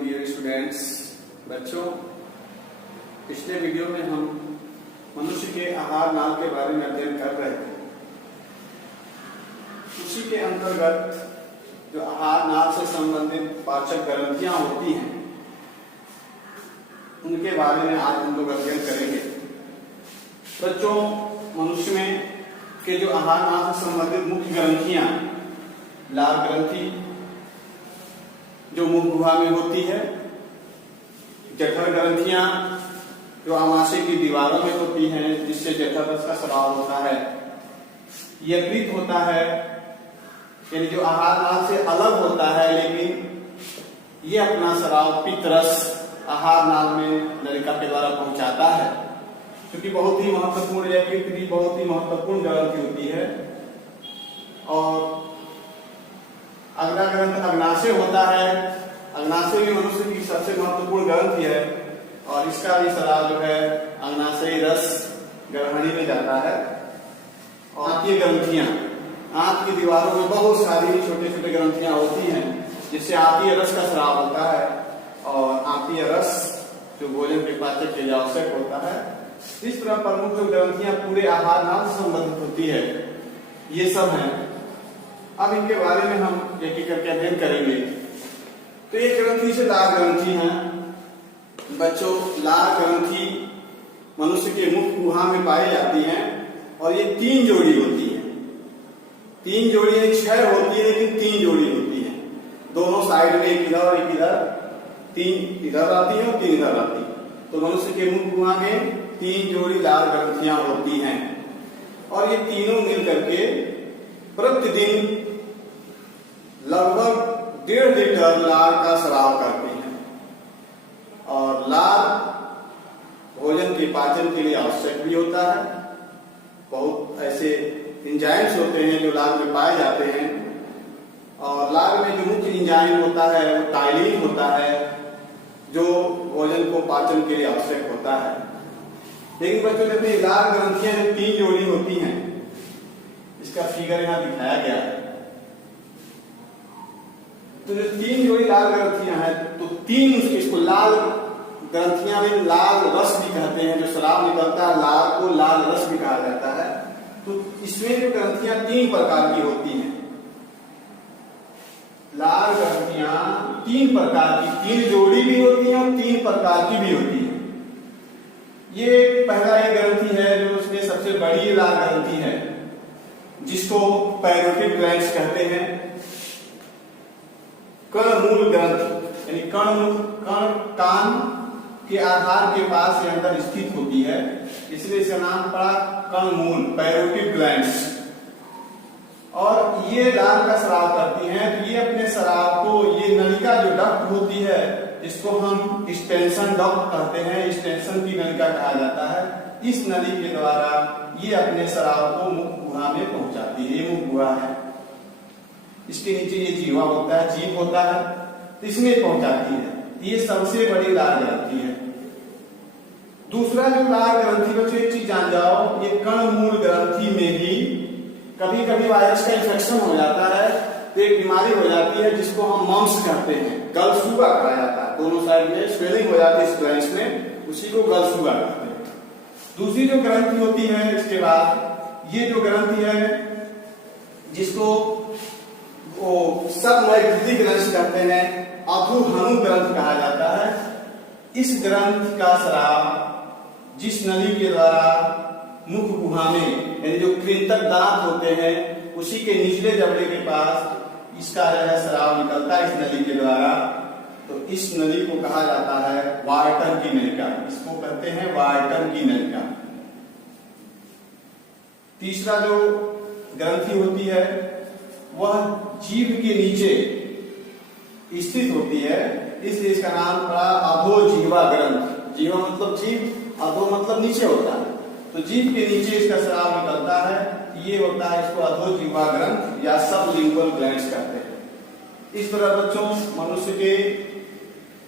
Dear students. बच्चों, पिछले video में हम मनुष्य के आहार नाल के बारे में अध्ययन कर रहे थे। उसी के अंतर्गत जो आहार नाल से संबंधित पाचक ग्रंथियां होती हैं उनके बारे में आज हम लोग अध्ययन करेंगे। बच्चों, मनुष्य में के जो आहार नाल से संबंधित मुख्य ग्रंथियां, लार ग्रंथि जो मुख गुहा में होती है, जठर ग्रंथियां जो आमाशय की दीवारों में होती हैं जिससे जठर रस का स्राव होता है, यकृत होता है यानी जो आहार नाल से अलग होता है लेकिन ये अपना स्राव पित्त रस आहार नाल में नलिका के द्वारा पहुंचाता है, क्योंकि बहुत ही महत्वपूर्ण यकृत भी बहुत ही महत्वपूर्ण ग्रंथि होती है। और अगला ग्रंथ अग्नाशय होता है। अग्नाशय भी मनुष्य की सबसे महत्वपूर्ण ग्रंथि है और इसका भी स्राव जो है अग्नाशयी रस ग्रहणी में जाता है। और आंतीय ग्रंथियां, आंत की दीवारों में बहुत सारी छोटे छोटे ग्रंथियां होती हैं जिससे आंतीय रस का स्राव होता है और आंतीय रस जो भोजन के पाचक के लिए आवश्यक होता है। इस तरह प्रमुख जो ग्रंथियां पूरे आहार नाल से संबंधित होती है ये सब हैं। अब इनके बारे में हम एक एक करके अध्ययन करेंगे। तो ये ग्रंथि से लार ग्रंथि है। बच्चों, लार ग्रंथि मनुष्य के मुख गुहा में पाई जाती हैं और ये 3 जोड़ी होती है। 3 जोड़ी है, 6 होती है लेकिन 3 जोड़ी होती है। दोनों साइड में, एक इधर और एक इधर, 3 इधर आती है और 3 इधर आती है। तो मनुष्य के मुख गुहा में 3 जोड़ी लार ग्रंथियां होती हैं और ये तीनों मिल करके प्रतिदिन लगभग 1.5 लीटर लार का स्राव करती हैं। और लार भोजन के पाचन के लिए आवश्यक भी होता है। बहुत ऐसे एंजाइम्स होते हैं जो लार में पाए जाते हैं और लार में जो मुख्य एंजाइम होता है वो टाइलिन होता है जो भोजन को पाचन के लिए आवश्यक होता है। लेकिन बच्चों, देखते हैं लार ग्रंथियां जो 3 जोड़ी होती हैं, इसका फिगर यहां दिखाया गया है। तो जो 3 जोड़ी लाल ग्रंथियां हैं, तो 3 इसको लाल ग्रंथियां भी लाल रस भी कहते हैं। जो स्राव निकलता है लाल को लाल रस भी कहा जाता है। तो इसमें जो ग्रंथियां 3 प्रकार की होती हैं। लाल ग्रंथियां 3 प्रकार की, 3 जोड़ी भी होती हैं और 3 प्रकार की भी होती है। ये पहला एक ग्रंथि है जो उसमें सबसे बड़ी लाल ग्रंथि है जिसको पैरोटिड ग्लैंड्स कहते हैं। कर्णमूल ग्रंथि यानी कान के आधार के पास ये अंदर स्थित होती है, इसलिए इसका नाम पड़ा कर्णमूल, पैरोटिड ग्लैंड्स। और ये लार का स्राव करती हैं। तो ये अपने स्राव को, ये नलिका जो डक्ट होती है जिसको हम स्टेंशन डक्ट कहते हैं, स्टेंशन की नलिका कहा जाता है, इस नली के द्वारा ये अपने स्राव को मुख गुहा में पहुंचाती है। ये मुख गुहा है, इसके नीचे ये जीवा होता है, जीभ होता है, तो इसमें पहुंचाती है। ये सबसे बड़ी लार ग्रंथि है। दूसरा जो लार ग्रंथि, बच्चों एक चीज जान जाओ, ये कर्णमूल ग्रंथि में भी कभी कभी वायरस का इन्फेक्शन हो जाता है तो एक बीमारी हो जाती है जिसको हम मम्स कहते हैं, गलसूगा कहा जाता है। दोनों साइड में स्वेलिंग हो जाती है इस ग्लैंड्स में, उसी को गलसूगा कहते हैं। दूसरी जो ग्रंथि होती है इसके बाद, ये जो ग्रंथि है जिसको वो सबमैग्नेटिक ग्रंथि कहते हैं, अधोहनु ग्रंथ कहा जाता है। इस ग्रंथ का स्राव जिस नली के द्वारा मुख गुहा में, यानी जो कृंतक दांत होते हैं उसी के निचले जबड़े के पास इसका जो है स्राव निकलता है इस नली के द्वारा। तो इस नली को कहा जाता है वार्टर की नलिका, इसको कहते हैं वार्टर की नलिका। तीसरा जो ग्रंथि होती है वह जीभ के नीचे स्थित होती है, इसलिए इसका नाम पड़ा अधोजिह्वा ग्रंथ। जीवा मतलब जीभ, अधो मतलब नीचे होता है, तो जीभ के नीचे इसका स्राव निकलता है। ये होता है, इसको अधोजिह्वा ग्रंथ या सबलिंगुअल ग्लैंड्स कहते हैं। इस तरह बच्चों, मनुष्य के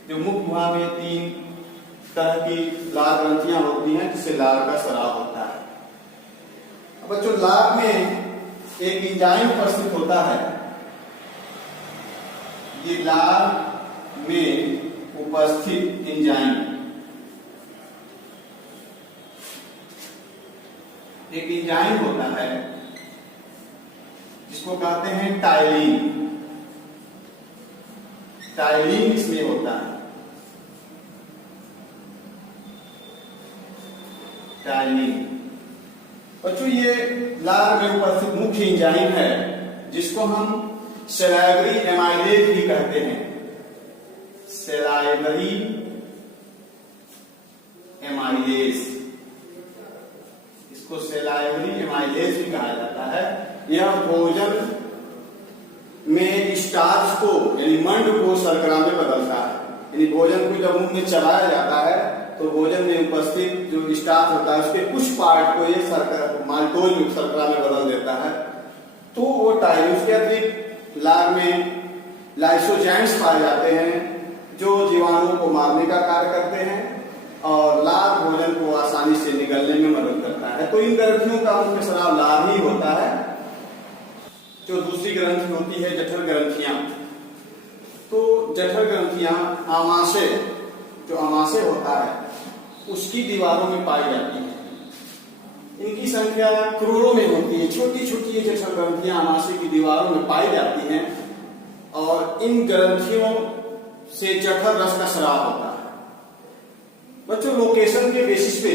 जो मुख गुहा में 3 तरह की लार ग्रंथियां होती हैं जिससे लार का स्राव होता है। बच्चों, लार में एक एंजाइम उपस्थित होता है। ये लार में उपस्थित एंजाइम, एक एंजाइम होता है जिसको कहते हैं टाइलिन। टाइलिन इसमें होता है, टाइलिन। बच्चों ये लार में उपस्थित मुख्य एंजाइम है जिसको हम सैलाइवरी एमाइलेज भी कहते हैं। सैलाइवरी एमाइलेज, इसको सैलाइवरी एमाइलेज भी कहा जाता है। यह भोजन में स्टार्च को यानी मंड को शर्करा में बदलता है। यानी भोजन को जब मुंह में चलाया जाता है तो भोजन में उपस्थित जो स्टार्च होता है उसके कुछ पार्ट को ये शर्करा माल्टोज में शर्करा में बदल देता है। तो वो टाइलिन के अतिरिक्त लार में लाइसोजाइम्स पाए जाते हैं जो जीवाणुओं को मारने का कार्य करते हैं और लार भोजन को आसानी से निगलने में मदद करता है। तो इन ग्रंथियों का मुख्य स्राव लार ही होता है। जो दूसरी ग्रंथि होती है जठर ग्रंथियां, तो जठर ग्रंथियां आमाशय, जो आमाशय होता है उसकी दीवारों में पाई जाती है। इनकी संख्या करोड़ों में होती है। छोटी छोटी जठर ग्रंथियां आमाशय की दीवारों में पाई जाती हैं और इन ग्रंथियों से जठर रस का स्राव होता है। बच्चों लोकेशन के बेसिस पे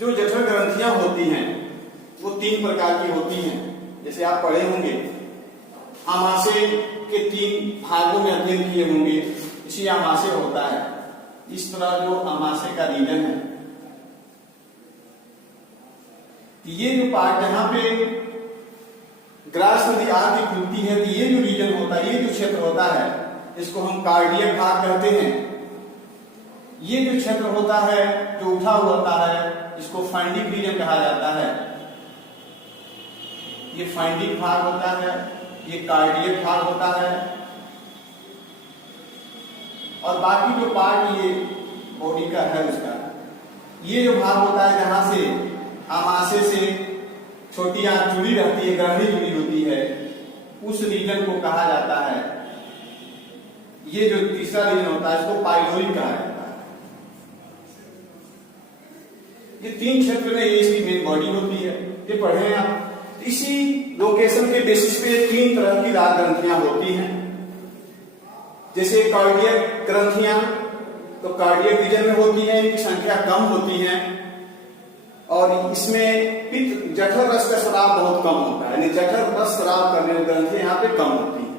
जो जठर ग्रंथियां होती हैं वो 3 प्रकार की होती हैं। जैसे आप पढ़े होंगे आमाशय के 3 भागों में अध्ययन किए होंगे, इसी आमाशय होता है। इस तरह जो आमाशय का रीजन है, ये जो पार्ट जहां पे ग्रास नदी आके खुलती है तो ये जो रीजन होता है, ये जो क्षेत्र होता है इसको हम कार्डियक भाग कहते हैं। ये जो क्षेत्र होता है जो उठा हुआ होता है इसको फाइंडिक रीजन कहा जाता है। ये फाइंडिक भाग होता है, ये कार्डियक भाग होता है और बाकी जो पार्ट ये बॉडी का है उसका, ये जो भाग होता है जहां से आमाशय से छोटी आंत जुड़ी रहती है, ग्रहणी जुड़ी होती है, उस रीजन को कहा जाता है। ये जो तीसरा रीजन होता है इसको पाइलोरिक कहा जाता है। ये 3 क्षेत्र में ये इसकी मेन बॉडी होती है, ये पढ़े हैं आप। इसी लोकेशन के बेसिस पे 3 तरह की लार ग्रंथियां होती हैं। जैसे कार्डियक ग्रंथियां तो कार्डियक रीजन में होती हैं, इनकी संख्या कम होती है और इसमें पित्त जठर रस का स्राव बहुत कम होता है, यानी जठर रस स्राव करने वाली ग्रंथियां यहाँ पे कम होती है।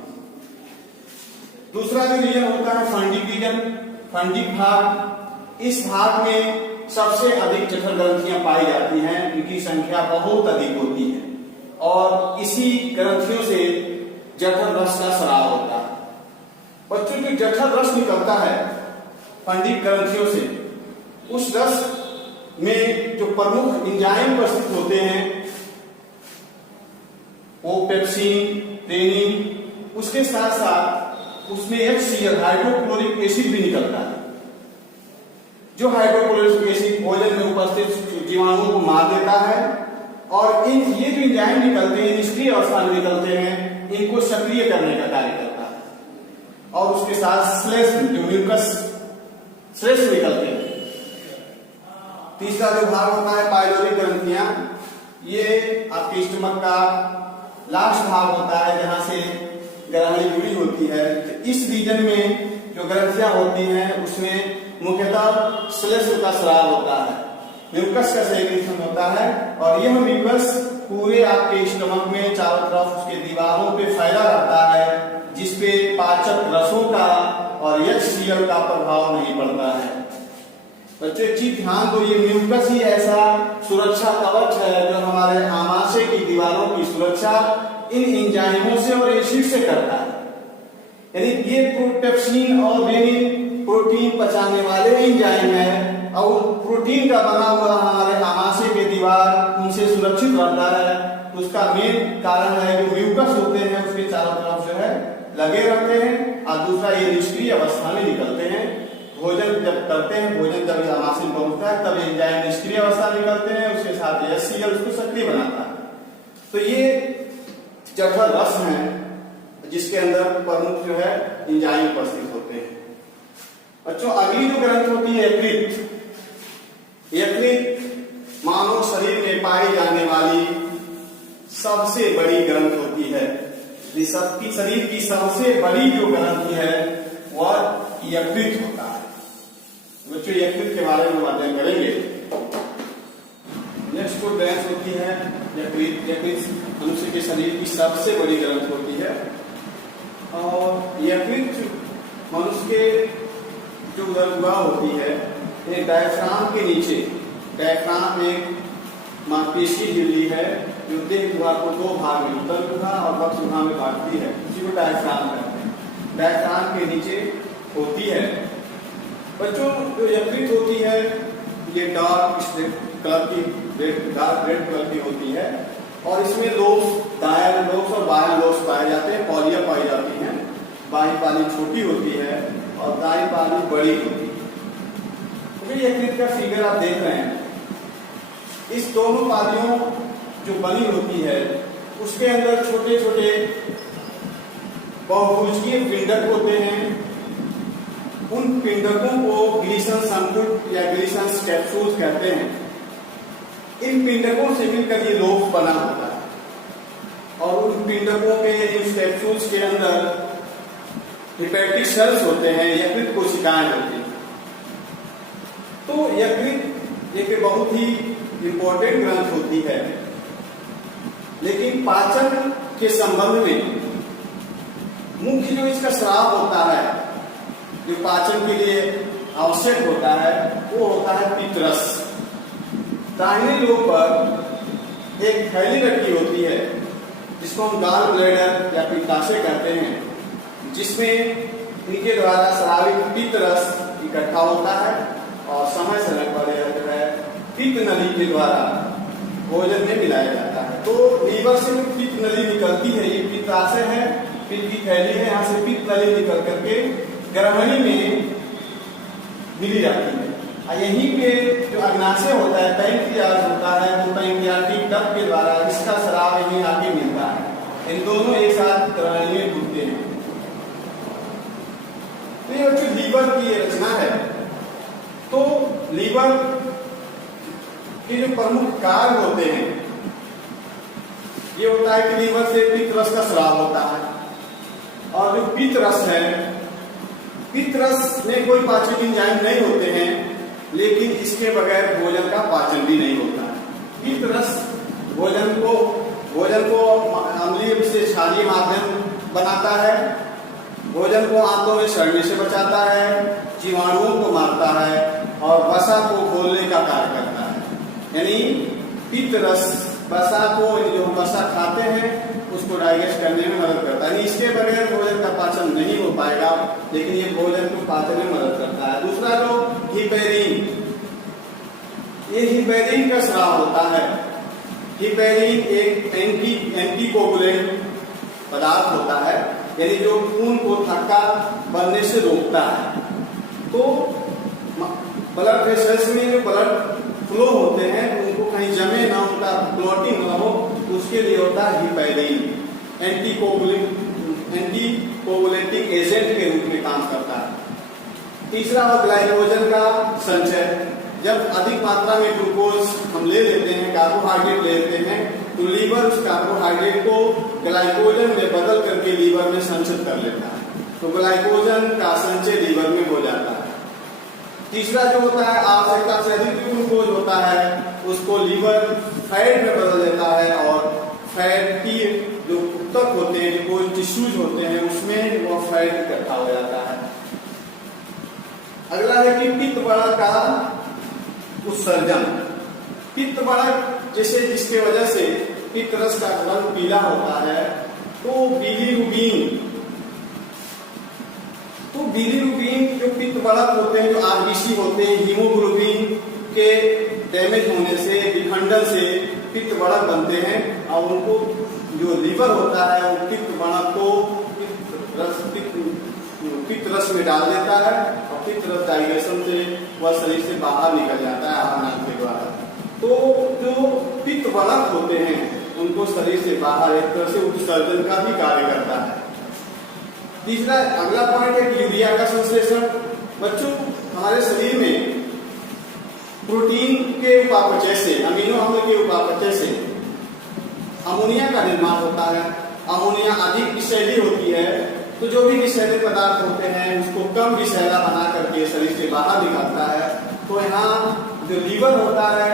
दूसरा जो रीजन होता है फंडिक रीजन, फंडिक भाग, इस भाग में सबसे अधिक जठर ग्रंथियां पाई जाती हैं, इनकी संख्या बहुत अधिक होती है और इसी ग्रंथियों से जठर रस का स्राव होता है। बच्चों जो जठर रस निकलता है फंडिक ग्रंथियों से, उस रस में जो प्रमुख एंजाइम उपस्थित होते हैं वो पेप्सिन, रेनिन, उसके साथ साथ उसमें HCl हाइड्रोक्लोरिक एसिड भी निकलता है। जो हाइड्रोक्लोरिक एसिड भोजन में उपस्थित जीवाणुओं को मार देता है और ये जो एंजाइम निकलते हैं निष्क्रिय अवस्था में निकलते हैं, इनको सक्रिय करने का कार्य करता है और उसके साथ श्लेष्म जो म्यूकस श्लेष्म निकलते हैं। तीसरा जो भाग होता है पाइलोरिक ग्रंथियां, ये आपके स्टमक का लास्ट भाग होता है जहां से ग्रहणी जुड़ी होती है। तो इस रीजन में जो ग्रंथियां होती हैं उसमें मुख्यतः श्लेष्म का स्राव होता है, म्यूकस का सेक्रेशन होता है और यह म्यूकस पूरे आपके स्टमक में चारों तरफ उसके दीवारों पे फैला रहता है, जिसपे पाचक रसों का और HCl का प्रभाव नहीं पड़ता है। बच्चों एक चीज ध्यान दो, ये म्यूकस ही ऐसा सुरक्षा कवच है जो हमारे आमाशय की दीवारों की सुरक्षा इन एंजाइमों से और एसिड से करता है। यानी ये पेप्सिन और रेनिन प्रोटीन पचाने वाले एंजाइम है और प्रोटीन का बना हुआ हमारे आमाशय के दीवार उनसे सुरक्षित रहता है। उसका मेन कारण है जो म्यूकस होते हैं उसके चारों तरफ जो है लगे रहते हैं और दूसरा ये निष्क्रिय अवस्था में निकलते हैं। भोजन जब करते हैं, भोजन जब आमाशय में पहुंचता है तब एंजाइम निष्क्रिय अवस्था निकलते हैं, उसके साथ HCl उसको सक्रिय बनाता है। तो ये जठर रस है जिसके अंदर प्रमुख जो है एंजाइम उपस्थित होते हैं। बच्चों अगली जो ग्रंथ होती है यकृत, यकृत मानव शरीर में पाई जाने वाली सबसे बड़ी ग्रंथ होती है। सबकी शरीर की सबसे बड़ी जो ग्रंथ है वह यकृत होता है। बच्चों यकृत के बारे में अध्ययन करेंगे। नेक्स्ट जो ग्रंथ होती है यकृत, यकृत मनुष्य के शरीर की सबसे बड़ी ग्रंथ होती है और यकृत मनुष्य के जो उदरगुहा होती है एक डायफ्राम के नीचे, डायफ्राम एक मांसपेशी झिल्ली है जो देह गुहा को दो भाग में, उदर गुहा और वक्ष गुहा में बांटती है, उसी को डायफ्राम कहते हैं। डायफ्राम के नीचे होती है। बच्चों जो यकृत होती है ये डार्क कलर की, डार्क रेड कलर की होती है और इसमें लोब्स, दायां लोब्स और बायां लोब्स पाए जाते हैं, पॉलिया पाई जाती हैं। बाईं पाली छोटी होती है और दाईं पाली बड़ी होती है। तो यकृत का फिगर आप देख रहे हैं, इस दोनों पालियों जो बनी होती है उसके अंदर छोटे छोटे बहुभुजीय पिंडक होते हैं। उन पिंडकों को ग्लीसन संकुट या ग्लीसन कैप्सूल्स कहते हैं। इन पिंडकों से मिलकर ये लोब बना होता है और उन पिंडकों के इन कैप्सूल्स के अंदर हेपेटिक सेल्स होते हैं, यकृत कोशिकाएं होती हैं। तो यकृत एक बहुत ही इंपॉर्टेंट ग्रंथ होती है, लेकिन पाचन के संबंध में मुख्य जो इसका स्राव होता है, जो पाचन के लिए आवश्यक होता है, वो होता है पित्तरस। दाहिने लोब पर एक थैली रखी होती है जिसको हम गॉल ब्लैडर या पित्ताशय कहते हैं, जिसमें इनके द्वारा स्रावित पित्तरस इकट्ठा होता है और समय समय पर यह जो है पित्त नली के द्वारा भोजन में मिलाया जाता है। तो लीवर से पित्त नली निकलती है, ये पित्ताशय है, पित्त की थैली है, यहाँ से पित्त नली निकल करके ग्रहणी में मिली जाती है। यहीं पे जो अग्नाशय होता है, पैंक्रियाज होता है, वो पैंक्रियाटिक डक्ट के द्वारा इसका स्राव यहीं आगे मिलता है। इन दोनों एक साथ ग्रहणी में जुड़ते हैं। तो ये जो लीवर की रचना है, तो लीवर के जो प्रमुख कार्य होते हैं ये होता है कि लीवर से पित्त रस का स्राव होता है और जो पित्त रस है, पित्त रस में कोई पाचक एंजाइम नहीं होते हैं, लेकिन इसके बगैर भोजन का पाचन भी नहीं होता है। पित्त रस भोजन को अम्लीय से क्षारीय माध्यम बनाता है, भोजन को आंतों में सड़ने से बचाता है, जीवाणुओं को मारता है और वसा को खोलने का कार्य करता है। यानी पित्त रस वसा को, जो वसा खाते हैं उसको डाइजेस्ट करने में मदद करता है। इसके बगैर भोजन का पाचन नहीं हो पाएगा, लेकिन ये भोजन को पाचन में मदद करता है। दूसरा जो हिपेरिन, ये हिपेरिन का स्राव होता है। हिपेरिन एक एंटीकोगुलेंट पदार्थ होता है, यानी जो खून को थक्का बनने से रोकता है। तो ब्लड वेसल्स में जो ब्लड फ्लो होते हैं उनको कहीं जमे ना, उनका क्लॉटिंग ना हो, उसके लिए होता है हिपेरिन। एंटीकोगुलेटिंग एजेंट के रूप में काम करता है। तीसरा है ग्लाइकोजन का संचय। जब अधिक मात्रा में ग्लूकोज हम ले लेते हैं, कार्बोहाइड्रेट ले लेते हैं, तो लीवर उस कार्बोहाइड्रेट को ग्लाइकोजन में बदल करके लीवर में संचित कर लेता है। तो ग्लाइकोजन का संचय लीवर में हो जाता है। तीसरा जो होता है, आवश्यकता से अधिक ग्लूकोज होता है, उसको लीवर फैट में बदल देता है और फैटी जो ऊतक होते हैं, जो टिश्यूज होते हैं, उसमें वो फैट इकट्ठा हो जाता है। अगला है कि पित्त बड़ा का उत्सर्जन। पित्त बड़ा जैसे जिसके वजह से पित्त रस का रंग पीला होता है, तो बिलीरुबिन जो पित्त बढ़त होते हैं, जो आरबीसी होते हैं, हीमोग्लोबिन के डैमेज होने से, विखंडन से पित्त बढ़त बनते हैं और उनको जो लीवर होता है वो पित्त बढ़त को पित्त रस में डाल देता है और पित्त रस डाइजेशन से वह शरीर से बाहर निकल जाता है आहार के द्वारा। तो जो पित्त बढ़त होते हैं उनको शरीर से बाहर एक तरह से उत्सर्जन का भी कार्य करता है। तीसरा अगला पॉइंट है यूरिया का संश्लेषण। बच्चों, हमारे शरीर में प्रोटीन के उपापचय से, अमीनो अम्ल के उपापचय से अमोनिया का निर्माण होता है। अमोनिया अधिक विषैली होती है, तो जो भी विषैले पदार्थ होते हैं उसको कम विषैला बना करके शरीर से बाहर निकालता है। तो यहाँ जो लीवर होता है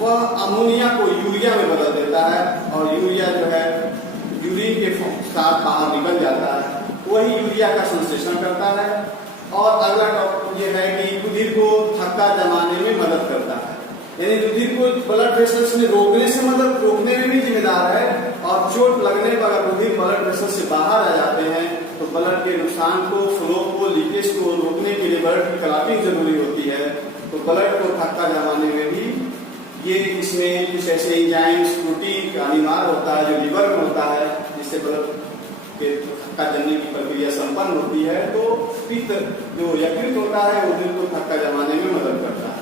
वह अमोनिया को यूरिया में बदल देता है और यूरिया जो है यूरिन के साथ बाहर निकल जाता है, वही यूरिया का संश्लेषण करता है। और अगला टॉपिक ये है कि रुधिर को थक्का जमाने में मदद करता है, यानी रुधिर को ब्लड वेसल्स में रोकने में भी जिम्मेदार है। और चोट लगने पर अगर रुधिर ब्लड वेसल से बाहर आ जाते हैं तो ब्लड के नुकसान को, फ्लो को, लीकेज को रोकने के लिए ब्लड की क्लॉटिंग जरूरी होती है। तो ब्लड को थक्का जमाने में भी ये इसमें कुछ ऐसे एंजाइम्स, प्रोटीन का अनिवार्य होता है जो लीवर में होता है, जिससे ब्लड के थक्का जमने की प्रक्रिया संपन्न होती है। तो पित्त जो यकृत होता है वो दिल को थक्का जमाने में मदद करता है।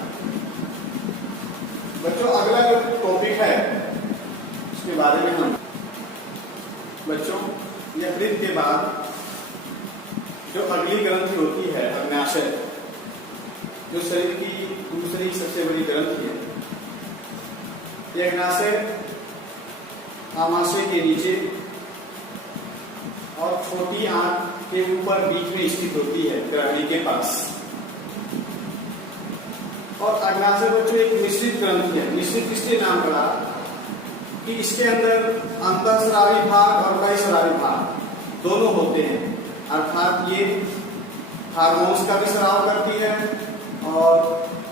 बच्चों, अगला जो टॉपिक है उसके बारे में हम बच्चों यकृत के बाद जो अगली ग्रंथि होती है अग्नाशय, जो शरीर की दूसरी सबसे बड़ी ग्रंथि है। यह अग्नाशय आमाशय के नीचे और छोटी आंत के ऊपर बीच में स्थित होती है, ग्रहणी के पास। और अग्नाशय बच्चों एक मिश्रित ग्रंथि है। मिश्रित इसलिए नाम पड़ा कि इसके अंदर अंतःस्रावी भाग और बहिःस्रावी भाग दोनों होते हैं, अर्थात ये हार्मोन्स का भी स्राव करती है और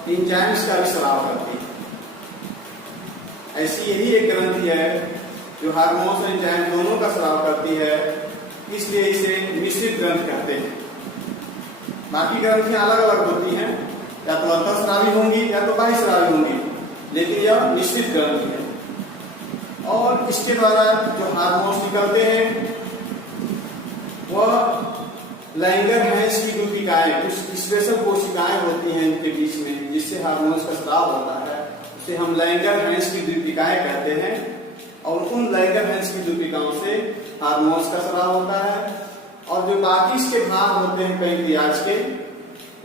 एंजाइम्स का भी स्राव करती है। ऐसी यही एक ग्रंथि है जो हार्मोन्स और एंजाइम दोनों का स्राव करती है, इसलिए इसे मिश्रित ग्रंथि कहते हैं। बाकी ग्रंथियां अलग अलग होती हैं, या तो अंतःस्रावी होंगी या तो बहिःस्रावी होंगी, लेकिन यह मिश्रित ग्रंथि है। और इसके द्वारा जो हार्मोन्स निकलते हैं वह लैंगरहैंस की दूतिकाएं, कुछ स्पेशल कोशिकाएं होती हैं इनके बीच में, जिससे हार्मोन्स का स्राव होता है, उसे हम लैंगरहैंस की दूतिकाएं कहते हैं। और उन लैंगरहैंस की दूतिकाओं से हार्मोन्स का स्राव होता है। और जो बाकी इसके भाग होते हैं पैंक्रियाज के,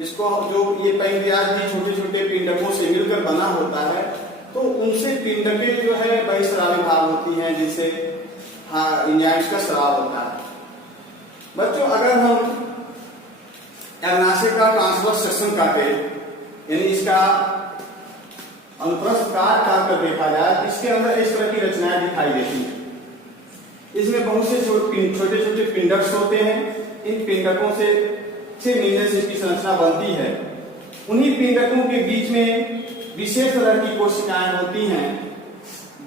इसको जो ये पैंक्रियाज भी छोटे छोटे पिंडकों से मिलकर बना होता है, तो उनसे पिंडकें जो है बहिःस्रावी भाग होती हैं, जिससे एंजाइम्स का स्राव होता है। बच्चों, अगर हम अग्नाशय का ट्रांसवर्स सेक्शन काटे, यानी इसका अनुप्रस्थ काट कर देखा जाए तो इसके अंदर इस तरह की रचनाएं दिखाई देती हैं। इसमें बहुत से छोटे छोटे पिंडक्स होते हैं। इन पिंडकों से मिलने से इसकी संरचना बनती है। उन्हीं पिंडकों के बीच में विशेष तरह की कोशिकाएं होती हैं,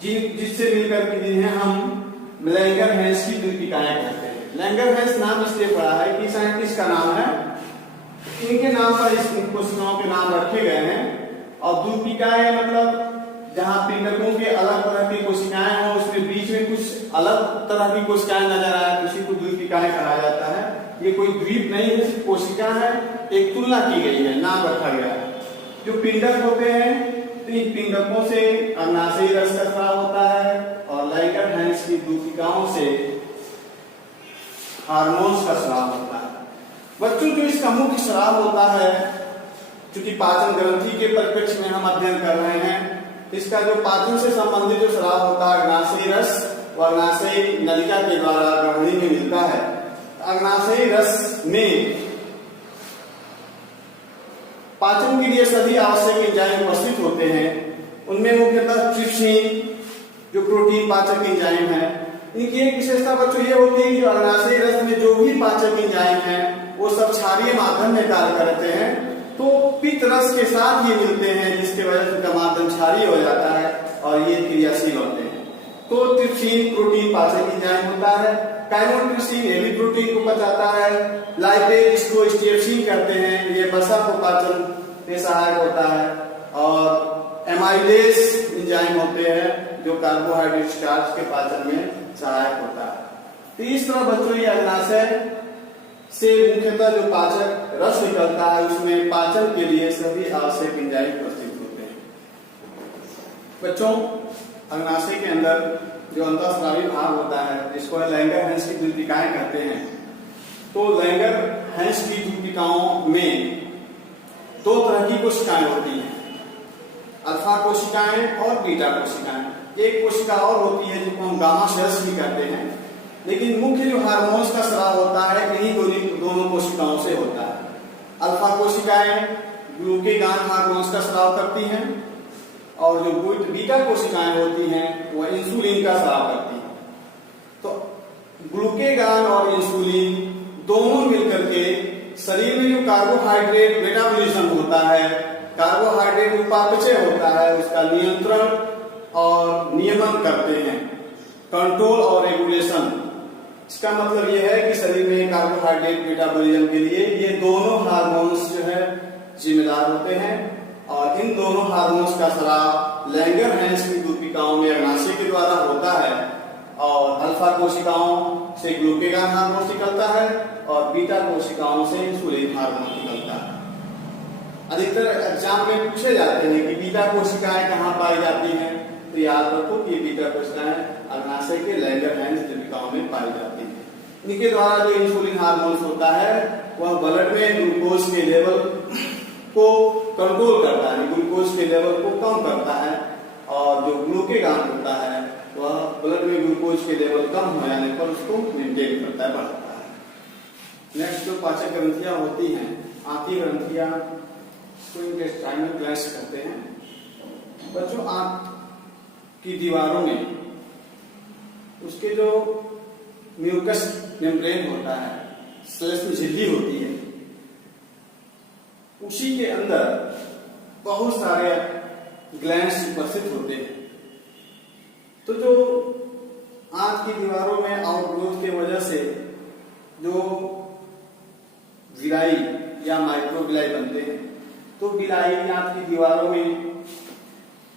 जिससे मिलकर के जिन्हें हम लैंगरहैंस की दूतिकाएं कहते हैं। लैंगरहैंस नाम इसलिए पड़ा है कि साइंटिस्ट का नाम है, इनके नाम पर इस कोशिकाओं के नाम रखे गए हैं। और दूतिकाएं मतलब जहां पिंडकों के अलग तरह की कोशिकाएं हो, उसमें बीच में कुछ अलग तरह की कोशिकाएं नजर आए, उसी को दूतिकाएं कहा जाता है। ये कोई द्वीप नहीं है, सिर्फ कोशिका है, एक तुलना की गई है, नाम रखा गया है। जो पिंडक होते हैं तो इन पिंडकों से अग्नाशयी रस का स्राव होता है और लैंगरहैंस की दूतिकाओं से हार्मोन्स का स्राव होता है। बच्चों, जो इसका मुख्य स्राव होता है, क्योंकि पाचन ग्रंथि के परिप्रेक्ष्य में हम अध्ययन कर रहे हैं, इसका जो पाचन से संबंधित जो स्राव होता है अग्नाशयी रस, वो अग्नाशयी नलिका के द्वारा ग्रहणी में मिलता है। अग्नाशयी रस में पाचन के लिए सभी आवश्यक एंजाइम उपस्थित होते हैं। उनमें मुख्यतः ट्रिप्सिन जो प्रोटीन पाचक एंजाइम है। इनकी एक विशेषता बच्चों ये होती है कि अग्नाशयी रस में जो भी पाचक एंजाइम है वो सब क्षारीय माध्यम में कार्य करते हैं, तो पित्त रस के साथ ये मिलते हैं, जिसके वजह से उनका माध्यम क्षारीय हो जाता है और ये क्रियाशील होते हैं। तो ट्रिप्सिन प्रोटीन पाचक एंजाइम होता है। काइमोट्रिप्सिन ये भी प्रोटीन को पचाता है। लाइपेज इसको स्ट्रेप्सिन कहते हैं, ये वसा को पाचन में सहायक होता है। और एमाइलेज एंजाइम होते हैं जो कार्बोहाइड्रेट स्टार्च के पाचन में सहायक होता है। तो इस तरह बच्चों ये अग्नाशय से मुख्यतः जो पाचक रस निकलता है उसमें पाचन के लिए सभी आवश्यक एंजाइम उपस्थित होते हैं। बच्चों, अग्नाशय के अंदर जो अंतःस्रावी भाग होता है, जिसको लैंगरहैंस की दूतिकाएं कहते हैं, तो लैंगरहैंस की दूतिकाओं में दो तरह की कोशिकाएं होती हैं, अल्फा कोशिकाएं और बीटा कोशिकाएं। एक कोशिका और होती है जिसको हम गामा सेल्स भी कहते हैं, लेकिन मुख्य जो हार्मोन्स का स्राव होता है इन्हीं दोनों कोशिकाओं से होता है। अल्फा कोशिकाएं ग्लूकेगान हार्मोन्स का स्राव करती हैं और जो बीटा कोशिकाएं होती हैं वह इंसुलिन का स्राव करती हैं। तो ग्लूकेगान और इंसुलिन दोनों मिलकर के शरीर में जो कार्बोहाइड्रेट मेटाबॉलिज्म होता है, कार्बोहाइड्रेट उपापचय होता है, उसका नियंत्रण और नियमन करते हैं, कंट्रोल और रेगुलेशन। इसका मतलब यह है कि शरीर में कार्बोहाइड्रेट मेटाबॉलिज्म के लिए ये दोनों हार्मोन्स जो है जिम्मेदार होते हैं और इन दोनों हार्मोन्स का स्राव लैंगरहैंस की कोशिकाओं में अग्नाशय के द्वारा होता है और अल्फा कोशिकाओं से ग्लूकेगान हार्मोन निकलता है और बीटा कोशिकाओं से इंसुलिन हार्मोन निकलता है। अधिकतर एग्जाम में पूछे जाते हैं कि बीटा कोशिकाएं कहाँ पाई जाती हैं, तो याद रखो कि बीटा कोशिकाएं अग्नाशय के लैंगरहैंस कोशिकाओं में पाई जाती हैं। इनके द्वारा जो इंसुलिन हार्मोन होता है वह ब्लड में ग्लूकोज के लेवल को कंट्रोल करता है, ग्लूकोज के लेवल को कम करता है और जो ग्लूकेगान होता है वह ब्लड में ग्लूकोज के लेवल कम हो जाने पर उसको मेंटेन करता है, बढ़ाता है। नेक्स्ट जो पाचक ग्रंथियां होती हैं, आंतीय ग्रंथियां, तो इंटेस्टाइनल ग्लैंड्स कहते हैं। बच्चों आंत की दीवारों में उसके जो म्यूकस मेम्ब्रेन होता है, श्लेष्म झिल्ली होती है, उसी के अंदर बहुत सारे ग्लैंड्स उपस्थित होते हैं। तो जो आंत की दीवारों में आउटग्रोथ की वजह से जो विलाई या माइक्रोविलाई बनते हैं, तो विलाई आंत की दीवारों में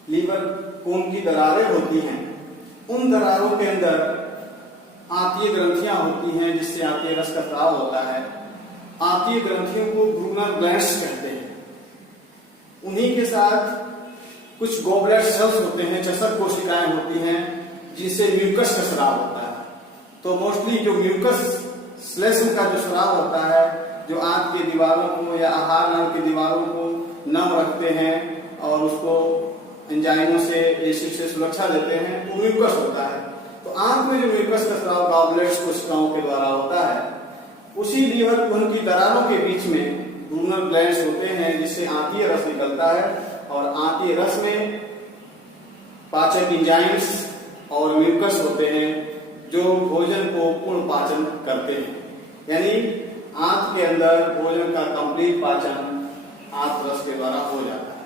लीवर कोन की दरारें होती हैं, उन दरारों के अंदर आंतीय ग्रंथियां होती हैं जिससे आंतीय रस का स्राव होता है। आंतीय ग्रंथियों को ब्रूनर ग्लैंड्स कहते हैं। उन्हीं के साथ कुछ गॉबलेट सेल्स होते हैं, चषक कोशिकाएं होती हैं जिनसे म्यूकस का स्राव होता है। तो मोस्टली जो म्यूकस श्लेष्म का जो स्राव होता है, जो आंत की दीवारों को या आहार नाल की दीवारों को नम रखते हैं और उसको एंजाइमों से, एसिड से सुरक्षा देते हैं, वो म्यूकस होता है। तो आंत में जो म्यूकस का स्राव गॉबलेट्स कोशिकाओं के द्वारा होता है, उसी लीवर कोन की दरारों के बीच में ब्रूनर ग्लैंड्स होते हैं जिससे आंतीय रस निकलता है और आंतीय रस में पाचक एंजाइम्स और म्यूकस होते हैं जो भोजन को पूर्ण पाचन करते हैं। यानी आंत के अंदर भोजन का कंप्लीट पाचन आंत रस के द्वारा हो जाता है।